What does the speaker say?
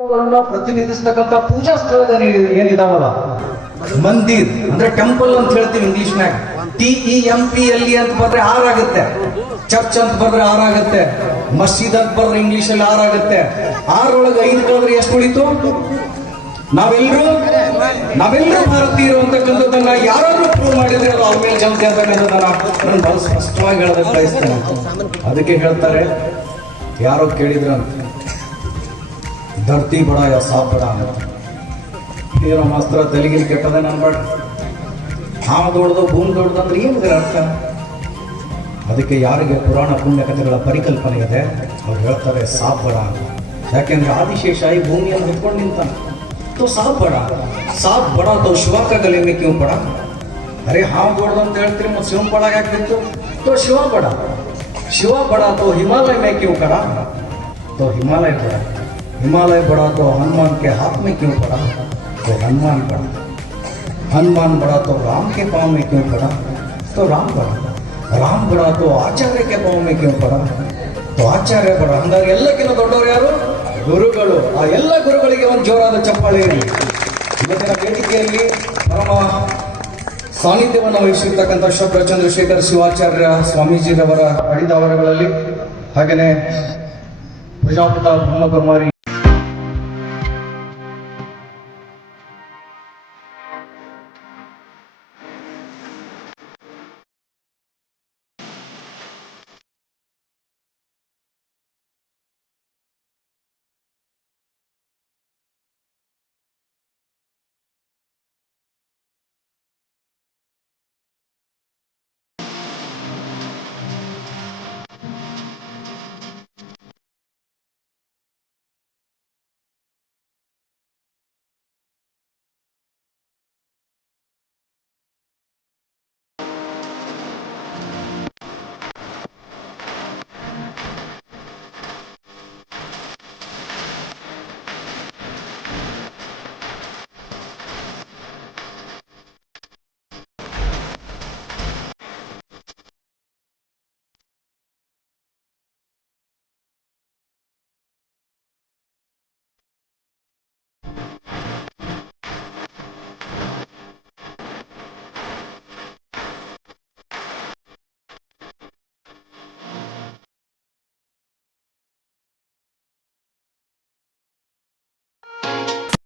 ಪ್ರತಿನಿಧಿಸ್ತಕ್ಕಂಥ ಪೂಜಾ ಸ್ಥಳದ ಏನಿದಾವಲ್ಲ, ಮಂದಿರ್ ಅಂದ್ರೆ ಟೆಂಪಲ್ ಅಂತ ಹೇಳ್ತೀವಿ ಇಂಗ್ಲಿಷ್ನಾಗ. TEMPLE ಅಂತ ಬರ್ರೆ 6 ಆಗುತ್ತೆ, ಚರ್ಚ್ ಅಂತ ಬರ್ರೆ 6 ಆಗುತ್ತೆ, ಮಸೀದ್ ಅಂತ ಬರ್ರೆ ಇಂಗ್ಲಿಷ್ ಅಲ್ಲಿ 6 ಆಗುತ್ತೆ. 6 ಒಳಗೆ 5 ಕಳೆದ್ರೆ ಎಷ್ಟು ಉಳಿತು? ನಾವೆಲ್ಲರೂ ಭಾರತೀಯರು ಅಂತಕ್ಕಂಥದ್ದನ್ನ ಯಾರಾದ್ರೂ ಪ್ರೂವ್ ಮಾಡಿದ್ರೆ ಅದು ಅವ್ರ ಮೇಲೆ ಜನತೆ ಅಂತಕ್ಕಂಥದ್ದನ್ನ ನಾನು ಬಹಳ ಸ್ಪಷ್ಟವಾಗಿ ಹೇಳೋದಕ್ಕೆ ಬಯಸ್ತೇನೆ. ಅದಕ್ಕೆ ಹೇಳ್ತಾರೆ, ಯಾರೋ ಕೇಳಿದ್ರ ಧರ್ತಿ ಬಡ ಯಾ ಸಾಪ್ ಬಡ ಅಂತ. ಏನೋ ಮಾಸ್ತ್ರ ತೆಲಿಗಿಲಿ ಕೆಟ್ಟದೆ ಅನ್ಬೇಡ. ಹಾವು ದೊಡ್ಡದು ಭೂಮಿ ದೊಡ್ಡದು ಅಂದ್ರೆ ಏನಿದೆ ಅರ್ಥ? ಅದಕ್ಕೆ ಯಾರಿಗೆ ಪುರಾಣ ಪುಣ್ಯ ಕಥೆಗಳ ಪರಿಕಲ್ಪನೆ ಇದೆ ಅವ್ರು ಹೇಳ್ತಾರೆ ಸಾಪ್ ಬಡ ಅಂತ. ಯಾಕೆಂದ್ರೆ ಆದಿಶೇಷ ಈ ಭೂಮಿಯನ್ನು ಹೊತ್ಕೊಂಡು ನಿಂತ. तो साफ बड़ा तो शिवा का गले में क्यों पड़ा? अरे हाँ दौड़ ಅಂತ ಹೇಳ್ತೀರಿ, ಮತ್ತೆ ಶಿವ ಬಡ ಯಾಕೆ ಬಿತ್ತು? तो शिवा बड़ा तो हिमालय में क्यों पड़ा? तो हिमालय बड़ा तो हनुमान के हाथ में क्यों पड़ा? तो हनुमान बड़ा तो राम के पाँव में क्यों पड़ा? तो राम बड़ा तो आचार्य के पाँव में क्यों पड़ा? तो आचार्य बड़ा. ಹಂಗಾಗಿ ಎಲ್ಲಕ್ಕಿಂತ ದೊಡ್ಡವರು ಯಾರು? ಗುರುಗಳು. ಆ ಎಲ್ಲ ಗುರುಗಳಿಗೆ ಒಂದು ಜೋರಾದ ಚಪ್ಪಾಳೆ ಇರಲಿ. ಇವತ್ತಿನ ವೇದಿಕೆಯಲ್ಲಿ ಪರಮ ಸಾನ್ನಿಧ್ಯವನ್ನು ವಹಿಸಿರ್ತಕ್ಕಂಥ ಶಬ್ದ ಚಂದ್ರಶೇಖರ್ ಶಿವಾಚಾರ್ಯ ಸ್ವಾಮೀಜಿರವರ ಅಡಿದಾವರಗಳಲ್ಲಿ, ಹಾಗೆಯೇ ಪ್ರಜಾಪಿತ ಬ್ರಹ್ಮಕುಮಾರಿ